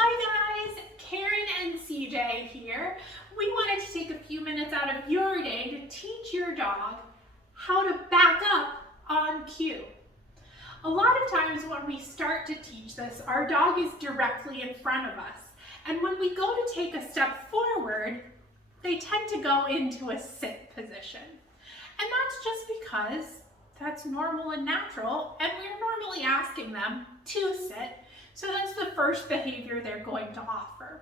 Hi guys, Karen and CJ here. We wanted to take a few minutes out of your day to teach your dog how to back up on cue. A lot of times when we start to teach this, our dog is directly in front of us. And when we go to take a step forward, they tend to go into a sit position. And that's just because that's normal and natural, and we're normally asking them to sit. So that's the first behavior they're going to offer.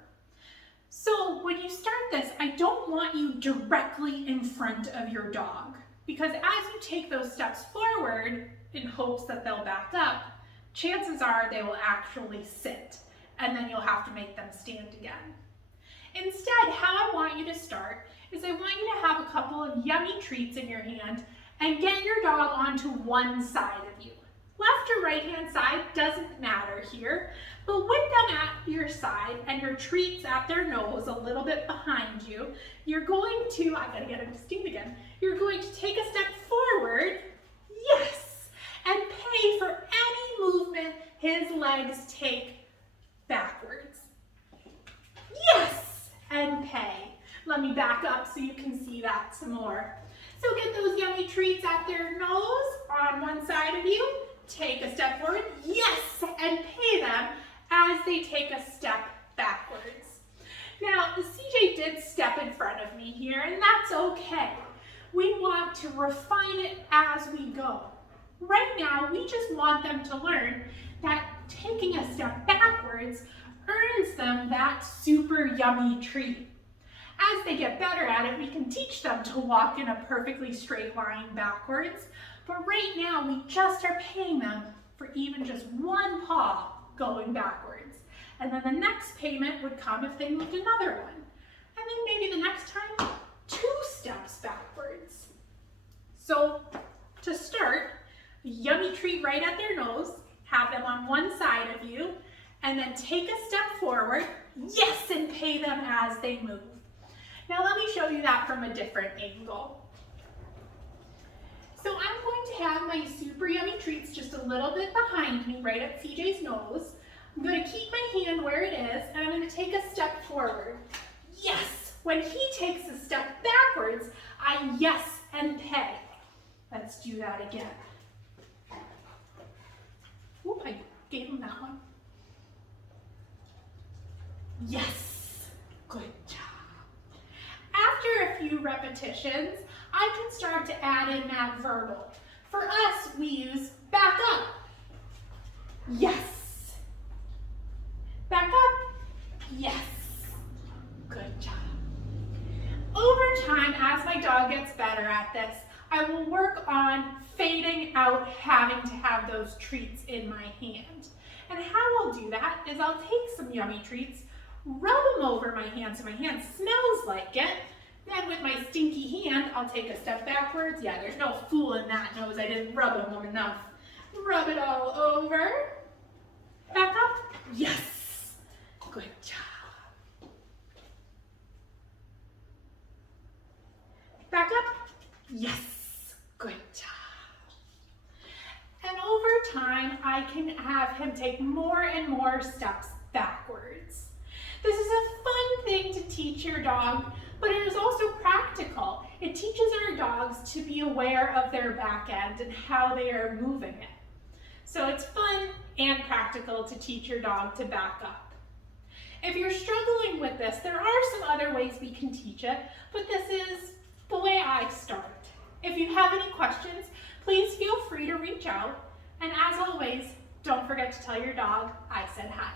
So when you start this, I don't want you directly in front of your dog, because as you take those steps forward in hopes that they'll back up, chances are they will actually sit, and then you'll have to make them stand again. Instead, how I want you to start is I want you to have a couple of yummy treats in your hand and get your dog onto one side of you. Left or right hand side doesn't matter here, but with them at your side and your treats at their nose a little bit behind you, you're going to, I gotta get him to stand again, you're going to take a step forward, yes, and pay for any movement his legs take backwards. Yes, and pay. Let me back up so you can see that some more. So get those yummy treats at their nose on one side of you. Take a step forward, yes, and pay them as they take a step backwards. Now, CJ did step in front of me here, and that's okay. We want to refine it as we go. Right now, we just want them to learn that taking a step backwards earns them that super yummy treat. As they get better at it, we can teach them to walk in a perfectly straight line backwards. But right now, we just are paying them for even just one paw going backwards. And then the next payment would come if they moved another one. And then maybe the next time, 2 steps backwards. So to start, a yummy treat right at their nose, have them on one side of you, and then take a step forward, yes, and pay them as they move. Now let me show you that from a different angle. So I'm going to have my super yummy treats just a little bit behind me, right at CJ's nose. I'm going to keep my hand where it is, and I'm going to take a step forward. Yes! When he takes a step backwards, I yes and pay. Let's do that again. Oop, I gave him that one. Yes! Good job. After a few repetitions, I can start to add in that verbal. For us, we use back up. Yes. Back up. Yes. Good job. Over time, as my dog gets better at this, I will work on fading out having to have those treats in my hand. And how I'll do that is I'll take some yummy treats, rub them over my hand so my hand smells like it. Then with my stinky hand, I'll take a step backwards. Yeah, there's no fooling that nose. I didn't rub them enough. Rub it all over. Back up. Yes. Good job. Back up. Yes. Good job. And over time, I can have him take more and more steps backwards. This is a fun thing to teach your dog, but it is also practical. It teaches our dogs to be aware of their back end and how they are moving it. So it's fun and practical to teach your dog to back up. If you're struggling with this, there are some other ways we can teach it, but this is the way I start. If you have any questions, please feel free to reach out. And as always, don't forget to tell your dog I said hi.